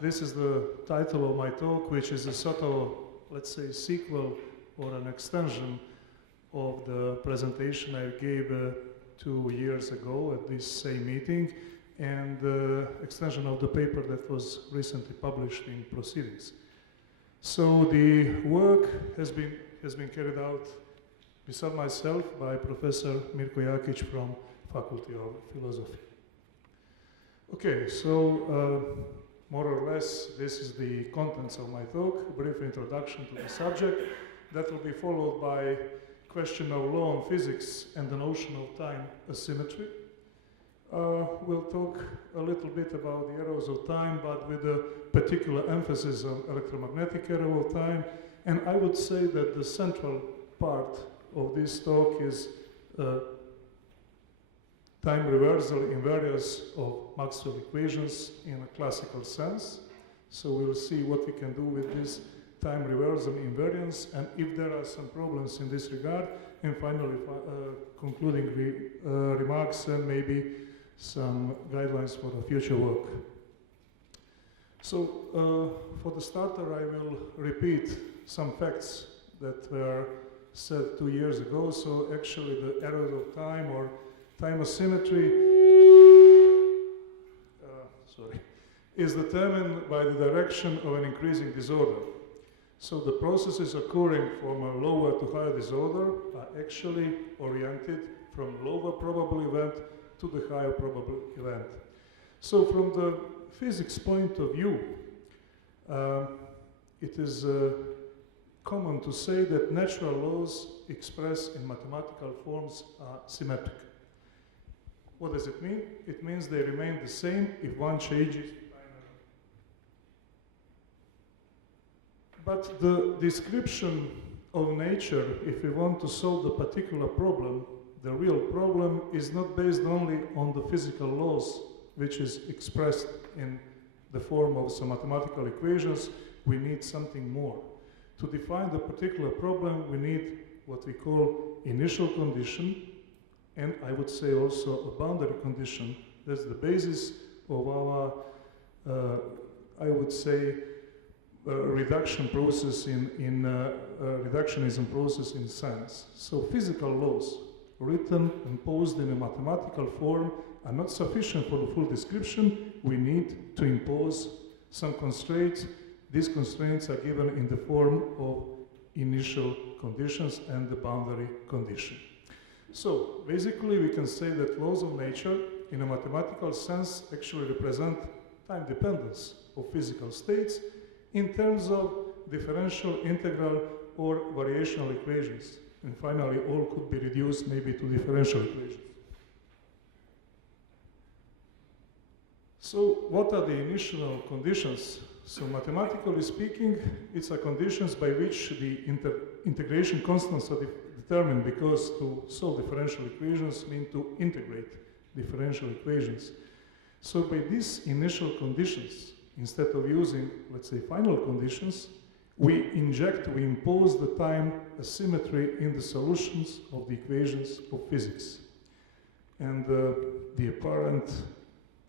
This is the title of my talk, which is a sort of, let's say, sequel or an extension of the presentation I gave 2 years ago at this same meeting, and the extension of the paper that was recently published in Proceedings. So the work has been carried out beside myself by Professor Mirko Jakić from Faculty of Philosophy. Okay, so more or less this is the contents of my talk, a brief introduction to the subject. That will be followed by question of law and physics and the notion of time asymmetry. We'll talk a little bit about the arrows of time, but with a particular emphasis on electromagnetic arrow of time. And I would say that the central part of this talk is time reversal invariance of Maxwell equations in a classical sense. So we'll see what we can do with this time reversal invariance, and if there are some problems in this regard, and finally concluding remarks and maybe some guidelines for the future work. So for the starter, I will repeat some facts that were said 2 years ago. So actually the arrows of time or time asymmetry is determined by the direction of an increasing disorder. So the processes occurring from a lower to higher disorder are actually oriented from lower probable event to the higher probable event. So from the physics point of view, it is common to say that natural laws expressed in mathematical forms are symmetric. What does it mean? It means they remain the same if one changes. But the description of nature, if we want to solve the particular problem, the real problem is not based only on the physical laws, which is expressed in the form of some mathematical equations. We need something more. To define the particular problem, we need what we call initial condition, and I would say also a boundary condition. That's the basis of our, I would say, reduction process reductionism process in science. So physical laws written and posed in a mathematical form are not sufficient for the full description. We need to impose some constraints. These constraints are given in the form of initial conditions and the boundary condition. So basically we can say that laws of nature in a mathematical sense actually represent time dependence of physical states in terms of differential, integral, or variational equations. And finally, all could be reduced maybe to differential equations. So what are the initial conditions? So mathematically speaking, it's a conditions by which the integration constants are determined, because to solve differential equations mean to integrate differential equations. So by these initial conditions, instead of using, let's say, final conditions, we impose the time asymmetry in the solutions of the equations of physics. And the apparent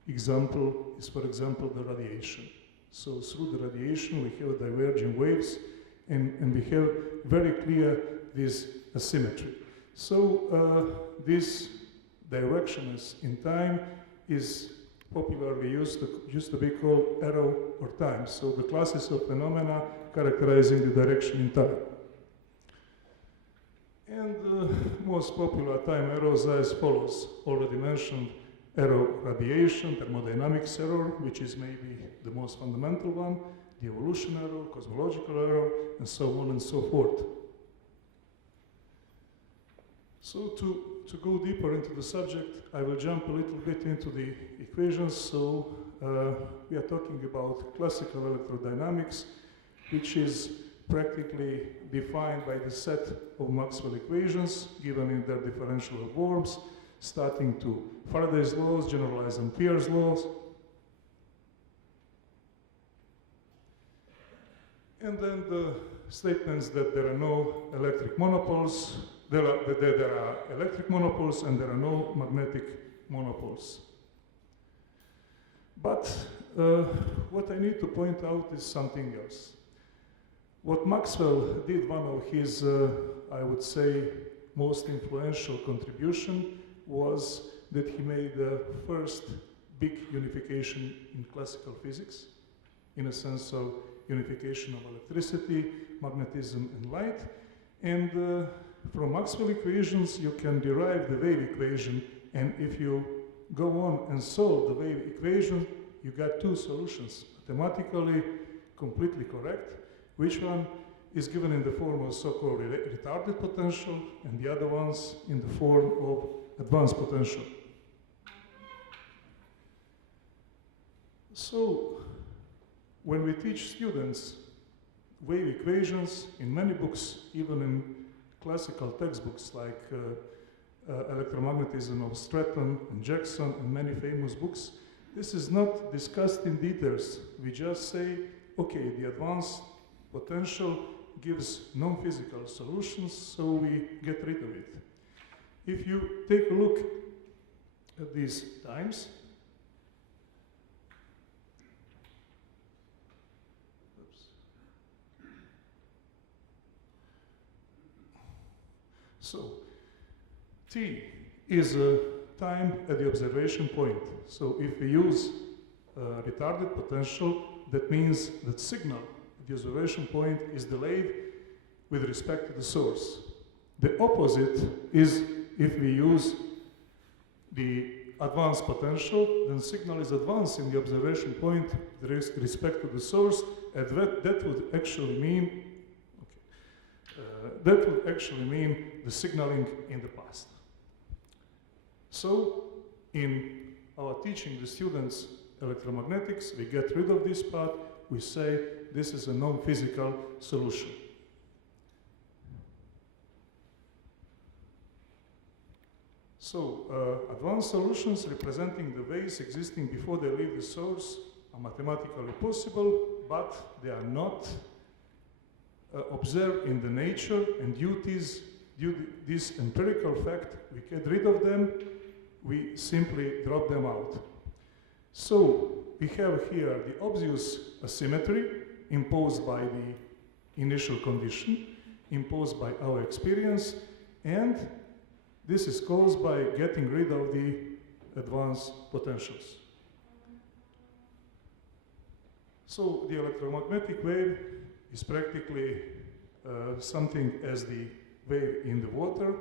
example is, for example, the radiation. So through the radiation, we have diverging waves, and we have very clear this asymmetry. So this directionless in time is popularly used to be called arrow or time. So the classes of phenomena characterizing the direction in time. And the most popular time arrows are as follows. Already mentioned arrow radiation, thermodynamics error, which is maybe the most fundamental one, the evolution error, cosmological error, and so on and so forth. So to go deeper into the subject, I will jump a little bit into the equations. So we are talking about classical electrodynamics, which is practically defined by the set of Maxwell equations given in their differential forms, starting to Faraday's laws, generalized Ampere's laws. And then the statements that there are no electric monopoles, there are electric monopoles and there are no magnetic monopoles. But what I need to point out is something else. What Maxwell did, one of his, I would say, most influential contribution was that he made the first big unification in classical physics, in a sense of unification of electricity, magnetism, and light. And from Maxwell equations, you can derive the wave equation, and if you go on and solve the wave equation, you got two solutions, mathematically completely correct. Which one is given in the form of so-called retarded potential, and the other ones in the form of advanced potential. So, when we teach students wave equations in many books, even in classical textbooks like Electromagnetism of Stratton and Jackson and many famous books, this is not discussed in details. We just say, okay, the advanced potential gives non-physical solutions, so we get rid of it. If you take a look at these times, so t is a time at the observation point. So if we use retarded potential, that means that signal at the observation point is delayed with respect to the source. The opposite is if we use the advanced potential, then signal is advanced in the observation point with respect to the source, and that would actually mean the signaling in the past. So, in our teaching the students electromagnetics, we get rid of this part, we say this is a non-physical solution. So, advanced solutions representing the waves existing before they leave the source are mathematically possible, but they are not observed in the nature, and due to this empirical fact, we get rid of them, we simply drop them out. So we have here the obvious asymmetry imposed by the initial condition, imposed by our experience, and this is caused by getting rid of the advanced potentials. So the electromagnetic wave is practically something as the wave in the water,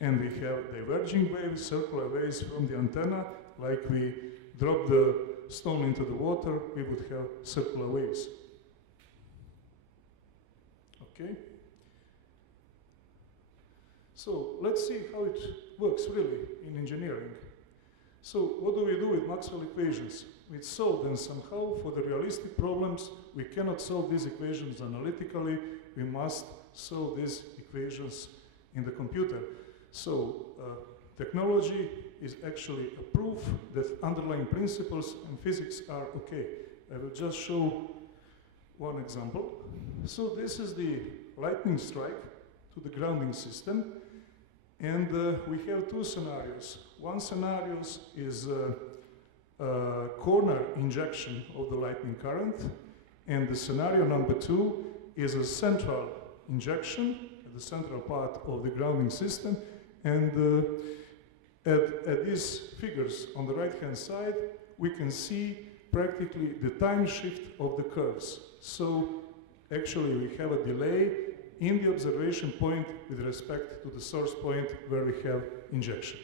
and we have diverging waves, circular waves from the antenna. Like we drop the stone into the water, we would have circular waves. Okay? So let's see how it works really in engineering. So what do we do with Maxwell equations? We solve them somehow. For the realistic problems, we cannot solve these equations analytically. We must solve these equations in the computer. So technology is actually a proof that underlying principles in physics are okay. I will just show one example. So this is the lightning strike to the grounding system. And we have two scenarios. One scenario is corner injection of the lightning current, and the scenario number 2 is a central injection at the central part of the grounding system, and at these figures on the right hand side we can see practically the time shift of the curves. So actually we have a delay in the observation point with respect to the source point where we have injection.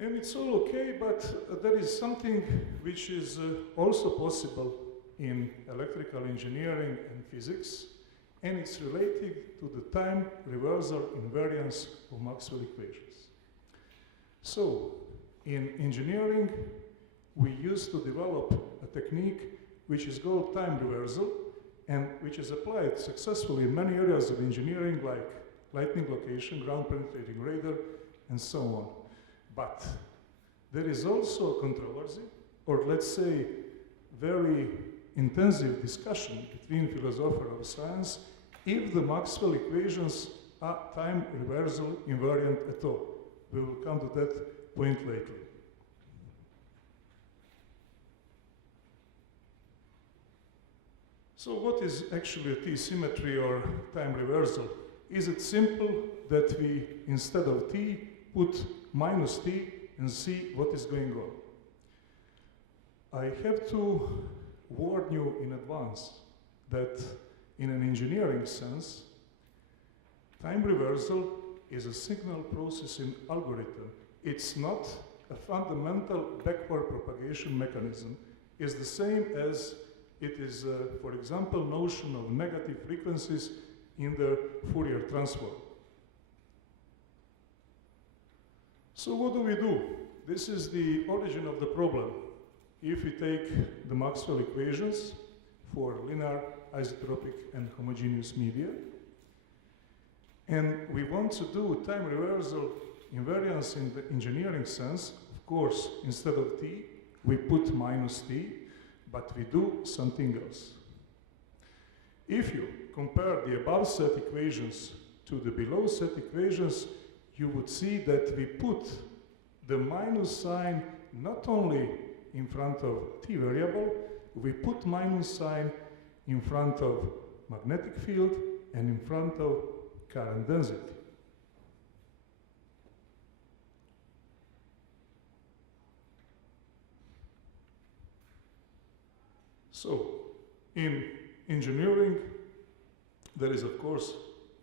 And it's all okay, but there is something which is also possible in electrical engineering and physics, and it's related to the time reversal invariance of Maxwell equations. So, in engineering, we used to develop a technique which is called time reversal, and which is applied successfully in many areas of engineering like lightning location, ground penetrating radar, and so on. But there is also a controversy, or let's say very intensive discussion between philosophers of science if the Maxwell equations are time reversal invariant at all. We will come to that point lately. So what is actually a T-symmetry or time reversal? Is it simple that we, instead of T, put minus T and see what is going on? I have to warn you in advance that in an engineering sense, time reversal is a signal processing algorithm. It's not a fundamental backward propagation mechanism. It's the same as it is, for example, notion of negative frequencies in the Fourier transform. So what do? This is the origin of the problem. If we take the Maxwell equations for linear, isotropic, and homogeneous media, and we want to do time reversal invariance in the engineering sense, of course, instead of T, we put minus T, but we do something else. If you compare the above set equations to the below set equations, you would see that we put the minus sign not only in front of T variable, we put minus sign in front of magnetic field and in front of current density. So, in engineering, there is of course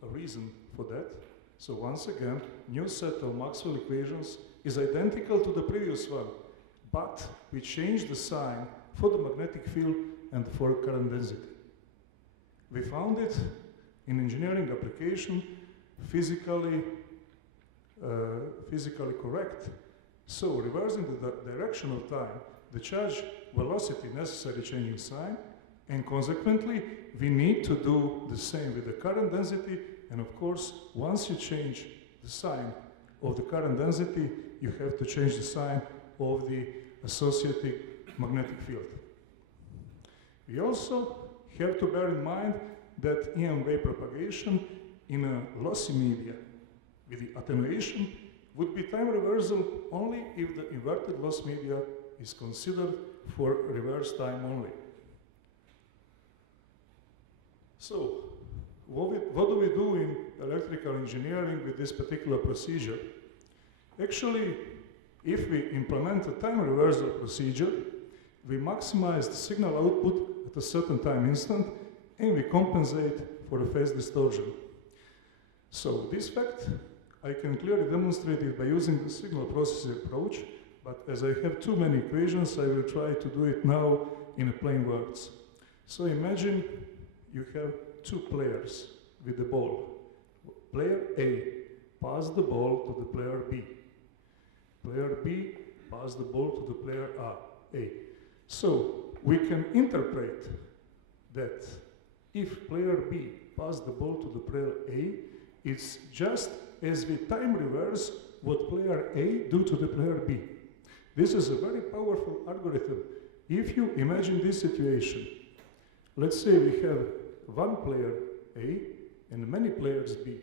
a reason for that. So once again, new set of Maxwell equations is identical to the previous one, but we change the sign for the magnetic field and for current density. We found it in engineering application physically correct. So reversing the direction of time, the charge velocity necessary changing sign, and consequently we need to do the same with the current density, and of course once you change the sign of the current density, you have to change the sign of the associated magnetic field. We also have to bear in mind that EM wave propagation in a lossy media with the attenuation would be time reversal only if the inverted loss media is considered for reverse time only. So, what do we do in electrical engineering with this particular procedure? Actually, if we implement a time reversal procedure, we maximize the signal output at a certain time instant and we compensate for the phase distortion. So this fact I can clearly demonstrate it by using the signal processing approach, but as I have too many equations, I will try to do it now in plain words. So imagine you have two players with the ball. Player A pass the ball to the player B. Player B pass the ball to the player A. So we can interpret that if player B pass the ball to the player A, it's just as we time reverse what player A do to the player B. This is a very powerful algorithm. If you imagine this situation, let's say we have one player A and many players B.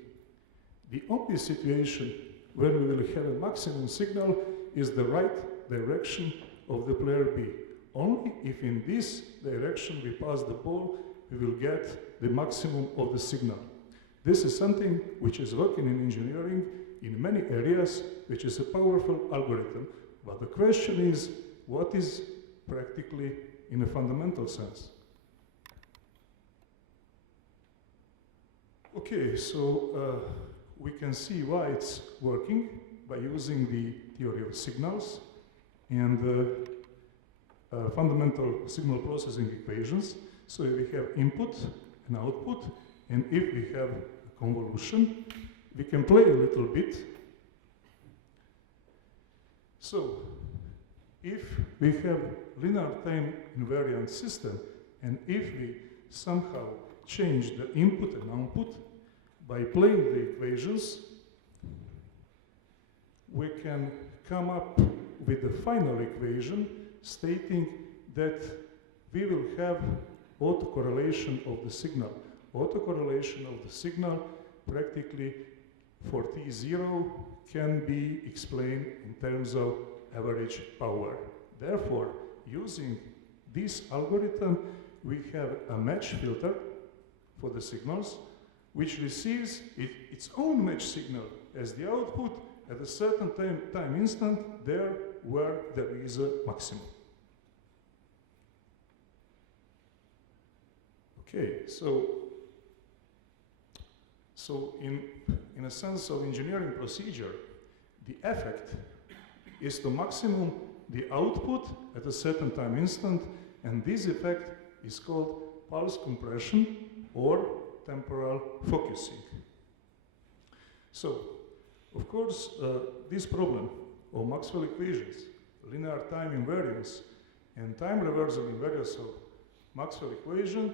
The only situation where we will have a maximum signal is the right direction of the player B. Only if in this direction we pass the ball, we will get the maximum of the signal. This is something which is working in engineering in many areas, which is a powerful algorithm. But the question is, what is practically in a fundamental sense? Okay, so we can see why it's working by using the theory of signals and fundamental signal processing equations. So we have input and output, and if we have a convolution, we can play a little bit. So if we have linear time invariant system, and if we somehow change the input and output by playing the equations, we can come up with the final equation stating that we will have autocorrelation of the signal. Autocorrelation of the signal practically for T0 can be explained in terms of average power. Therefore, using this algorithm, we have a match filter for the signals, which receives its own match signal as the output at a certain time instant there where there is a maximum. Okay, so in a sense of engineering procedure, the effect is to maximum the output at a certain time instant, and this effect is called pulse compression or temporal focusing. So, of course, this problem of Maxwell equations, linear time invariance, and time reversal invariance of Maxwell equation,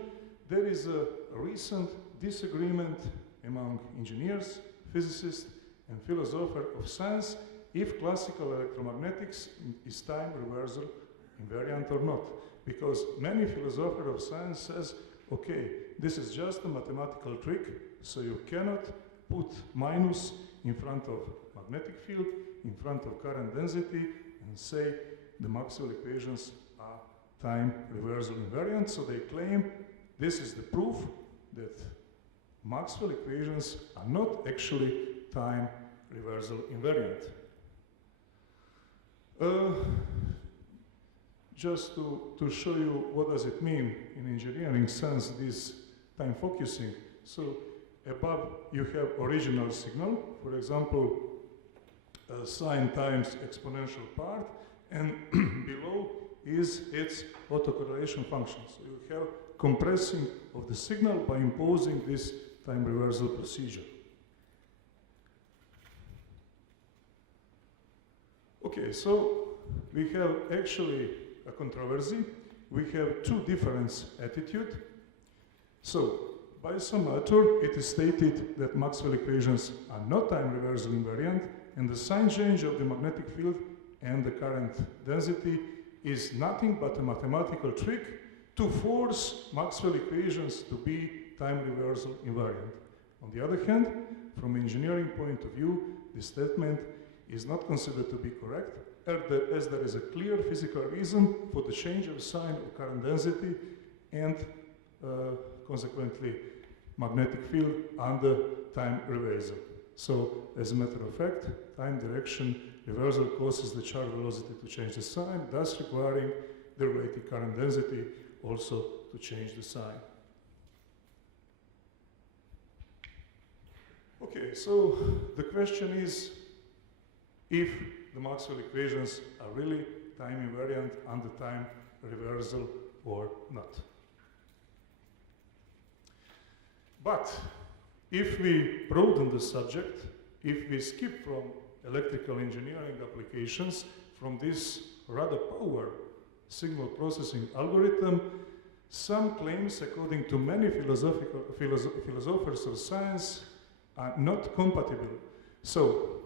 there is a recent disagreement among engineers, physicists, and philosophers of science if classical electromagnetics is time reversal invariant or not. Because many philosophers of science says, okay, this is just a mathematical trick, so you cannot put minus in front of magnetic field, in front of current density, and say the Maxwell equations are time reversal invariant. So they claim this is the proof that Maxwell equations are not actually time reversal invariant. Just to show you what does it mean in engineering sense, this time focusing. So above you have original signal, for example, sine times exponential part, and below is its autocorrelation function. So you have compressing of the signal by imposing this time reversal procedure. Okay, so we have actually a controversy. We have two different attitudes. So, by some author, it is stated that Maxwell equations are not time reversal invariant, and the sign change of the magnetic field and the current density is nothing but a mathematical trick to force Maxwell equations to be time reversal invariant. On the other hand, from an engineering point of view, this statement is not considered to be correct, as there is a clear physical reason for the change of sign of current density and consequently magnetic field under time reversal. So, as a matter of fact, time direction reversal causes the charge velocity to change the sign, thus requiring the related current density also to change the sign. Okay, so the question is if the Maxwell equations are really time invariant under time reversal or not. But if we broaden the subject, if we skip from electrical engineering applications from this rather power signal processing algorithm, some claims, according to many philosophers of science, are not compatible. So,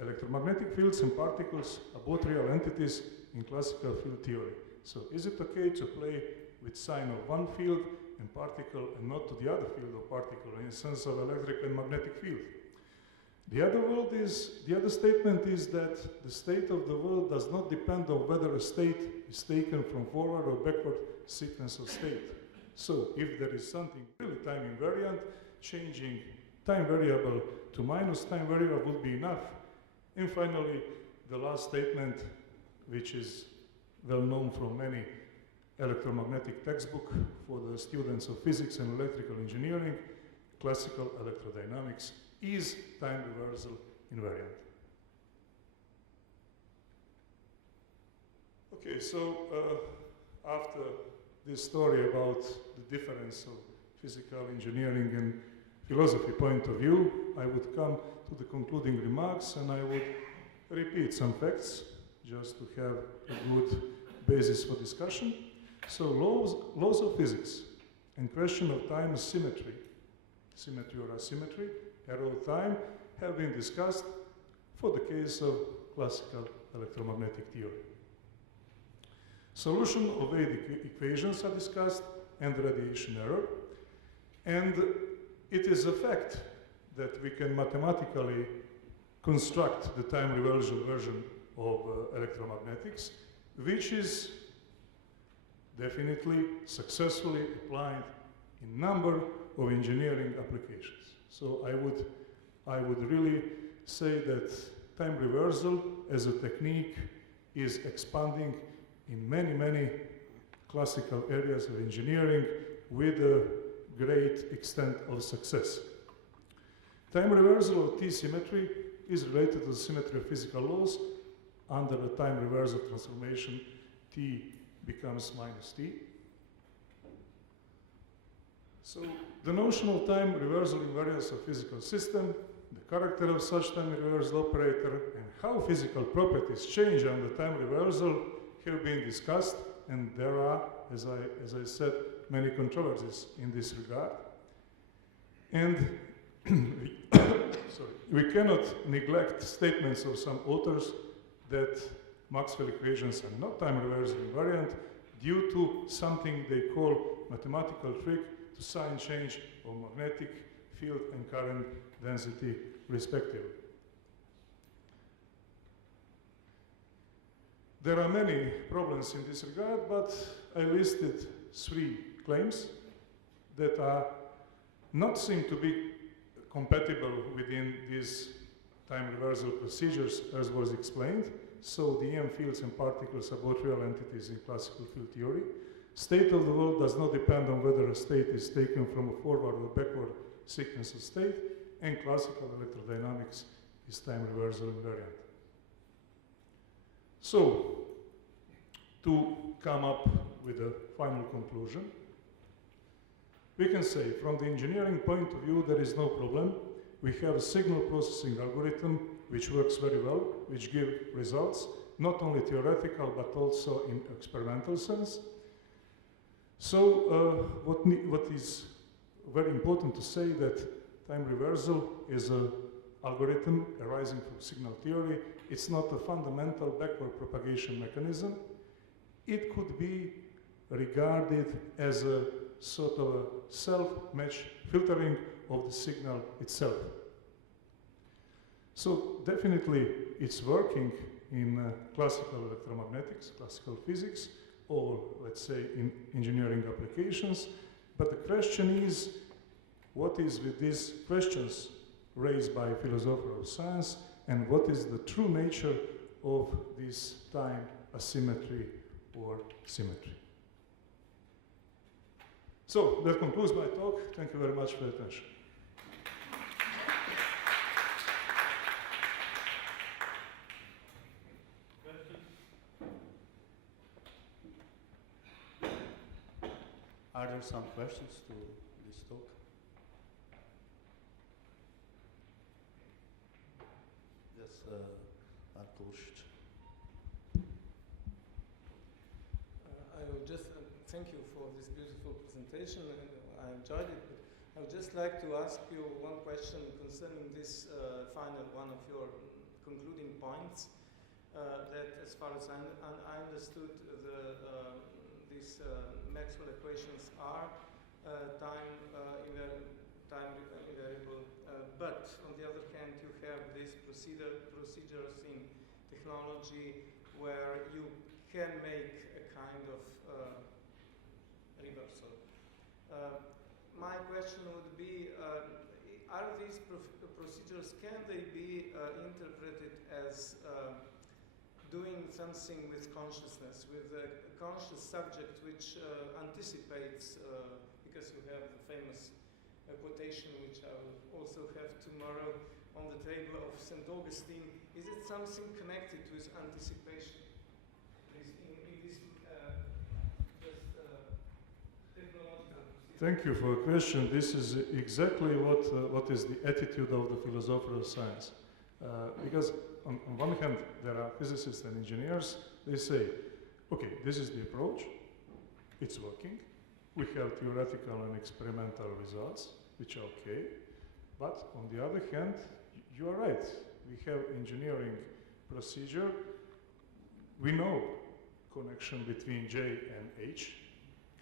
electromagnetic fields and particles are both real entities in classical field theory. So, is it okay to play with sign of one field and particle and not to the other field or particle in the sense of electric and magnetic field? The other statement is that the state of the world does not depend on whether a state is taken from forward or backward sequence of state. So, if there is something really time invariant, changing time variable to minus time variable would be enough. And finally, the last statement, which is well known from many electromagnetic textbooks for the students of physics and electrical engineering, classical electrodynamics is time reversal invariant. Okay, so after this story about the difference of physical engineering and philosophy point of view, I would come to the concluding remarks and I would repeat some facts just to have a good basis for discussion. So laws of physics and question of time is symmetry or asymmetry, arrow time, have been discussed for the case of classical electromagnetic theory. Solution of Wade equations are discussed and radiation error. And it is a fact that we can mathematically construct the time reversal version of electromagnetics, which is definitely successfully applied in number of engineering applications. So I would really say that time reversal as a technique is expanding in many, many classical areas of engineering with a great extent of success. Time reversal of T-symmetry is related to the symmetry of physical laws. Under the time reversal transformation, T becomes minus T. So the notion of time reversal invariance of physical system, the character of such time reversal operator, and how physical properties change under time reversal have been discussed, and there are, as I said, many controversies in this regard. And we cannot neglect statements of some authors that Maxwell equations are not time reversal invariant due to something they call mathematical trick to sign change of magnetic field and current density respectively. There are many problems in this regard, but I listed 3 claims that are not seem to be compatible within these time reversal procedures as was explained. So the EM fields and particles are both real entities in classical field theory. State of the world does not depend on whether a state is taken from a forward or backward sequence of state, and classical electrodynamics is time reversal invariant. So, to come up with a final conclusion, we can say from the engineering point of view there is no problem. We have a signal processing algorithm which works very well, which gives results, not only theoretical but also in experimental sense. So what is very important to say that time reversal is an algorithm arising from signal theory. It's not a fundamental backward propagation mechanism. It could be regarded as a sort of a self-match filtering of the signal itself. So definitely it's working in classical electromagnetics, classical physics, or let's say in engineering applications. But the question is, what is with these questions raised by philosophers of science, and what is the true nature of this time asymmetry or symmetry? So that concludes my talk. Thank you very much for your attention. Are there some questions to this talk? Yes, Marko. I will just thank you for this beautiful presentation, and I enjoyed it. But I would just like to ask you one question concerning this final one of your concluding points. That, as far as I understood, these Maxwell equations are time invariable, but on the other hand, you have these procedures in technology where you can make a kind of reversal. My question would be, are these procedures, can they be interpreted as doing something with consciousness, with a conscious subject which anticipates, because you have the famous quotation which I will also have tomorrow on the table of St. Augustine. Is it something connected with anticipation? Thank you for the question. This is exactly what is the attitude of the philosopher of science. Because on one hand, there are physicists and engineers. They say, okay, this is the approach. It's working. We have theoretical and experimental results, which are okay. But on the other hand, you are right. We have engineering procedure. We know connection between J and H,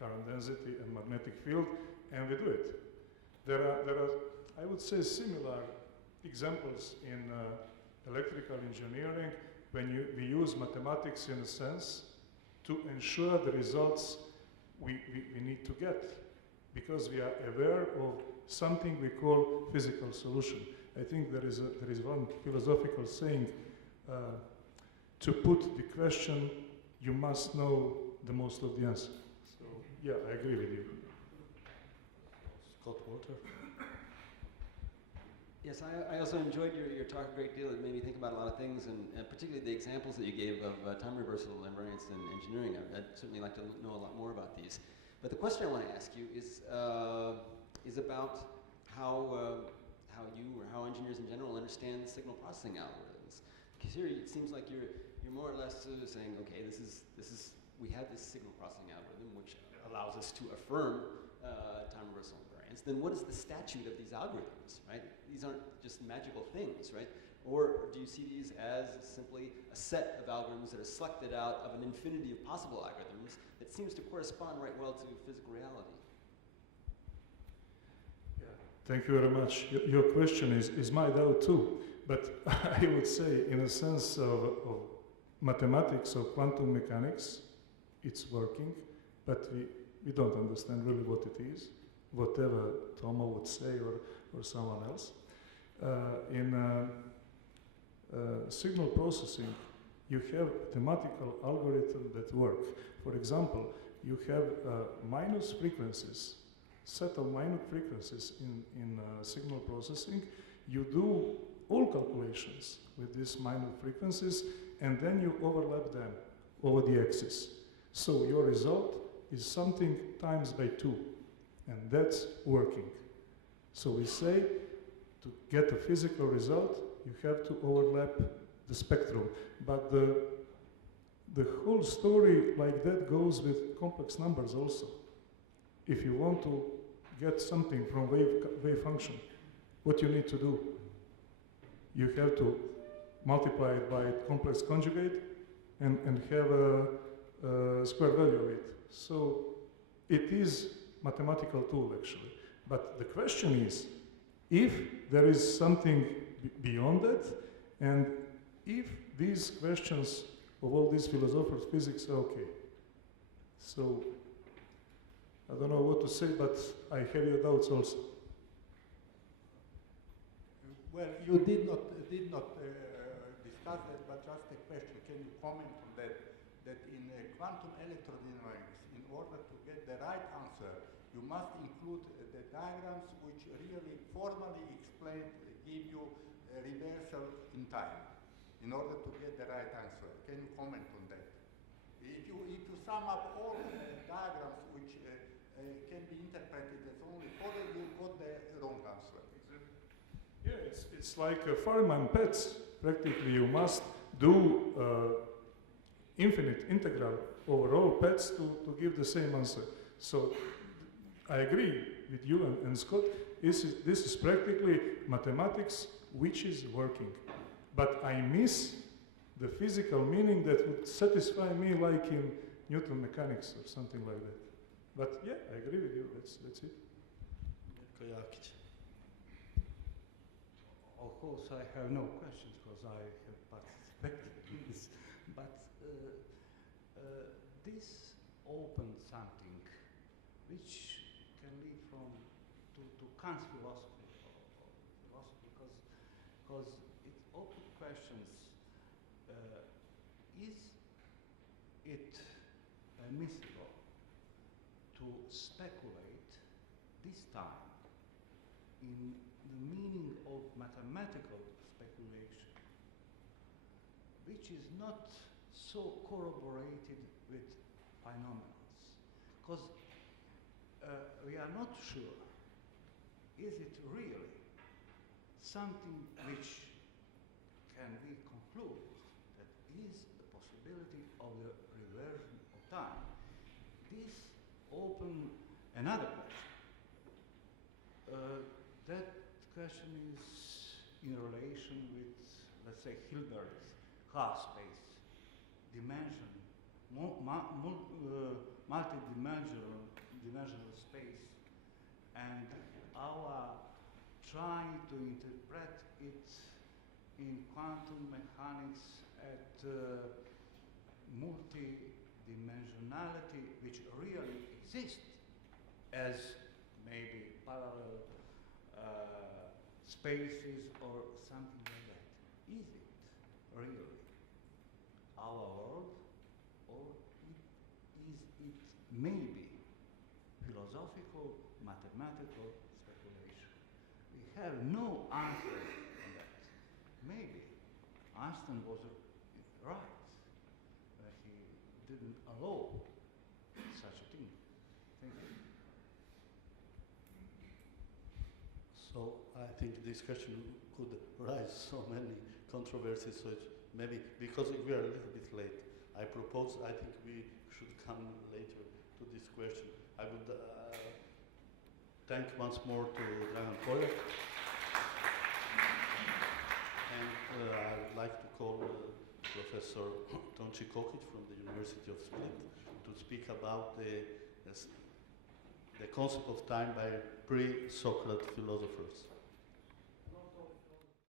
current density and magnetic field, and we do it. There are I would say, similar examples in electrical engineering when we use mathematics in a sense to ensure the results we need to get, because we are aware of something we call physical solution. I think there is one philosophical saying, to put the question, you must know the most of the answer. So, yeah, I agree with you. Scott Walter. Yes, I also enjoyed your talk a great deal. It made me think about a lot of things, and particularly the examples that you gave of time reversal and variance in engineering. I'd certainly like to know a lot more about these. But the question I want to ask you is about how you or how engineers in general understand signal processing algorithms. Because here it seems like you're more or less saying, okay, we have this signal processing algorithm which allows us to affirm time reversal and variance. Then what is the statute of these algorithms, right? These aren't just magical things, right? Or do you see these as simply a set of algorithms that are selected out of an infinity of possible algorithms that seems to correspond right well to physical reality? Yeah. Thank you very much. Your question is my doubt too. But I would say, in a sense of mathematics, of quantum mechanics, it's working, but we don't understand really what it is, whatever Tomo would say or someone else. In signal processing, you have mathematical algorithms that work. For example, you have minus frequencies, set of minus frequencies in signal processing. You do all calculations with these minor frequencies, and then you overlap them over the axis. So your result is something times by 2, and that's working. So we say, to get a physical result, you have to overlap the spectrum. But the whole story like that goes with complex numbers also. If you want to get something from wave function, what you need to do? You have to multiply it by complex conjugate and have a square value of it. So it is mathematical tool actually. But the question is, if there is something beyond that, and if these questions of all these philosophers of physics are okay. So I don't know what to say, but I have your doubts also. Well, you did not discuss that, but just a question. Can you comment on that? That in quantum electrodynamics, in order to get the right answer, you must include the diagrams which really formally explain, give you a reversal in time, in order to get the right answer. Can you comment on that? If you sum up all diagrams which can be interpreted as only positive, you got the wrong answer. Yeah, it's like Feynman pets. Practically, you must do infinite integral over all pets to give the same answer. So I agree with you and Scott. This is practically mathematics which is working. But I miss the physical meaning that would satisfy me, like in Newton mechanics or something like that. But yeah, I agree with you. That's it. Mirko Jakić. Of course, I have no questions because I have participated in this. But this opens something which can lead to Kant's philosophy, because it opens questions. Is it permissible to speculate this time in the meaning of mathematical speculation, which is not so corroborated with phenomena? Because we are not sure, is it really something which can be concluded that is the possibility of the reversion of time? This opens another question. That question is in relation with, let's say, Hilbert's half-space dimension, multi-dimensional space, and our trying to interpret it in quantum mechanics at multi-dimensionality which really exists as maybe parallel spaces or something like that. Is it really our world, or is it maybe philosophical, mathematical speculation? We have no answer on that. Maybe Einstein was right that he didn't allow such a thing. Thank you. So I think this question could raise so many controversies, so it's maybe because we are a little bit late, I propose, I think we should come later to this question. I would thank once more to Dragan Poljak, and I'd like to call Professor Tonči Kokić from the University of Split to speak about the concept of time by pre-Socrates philosophers.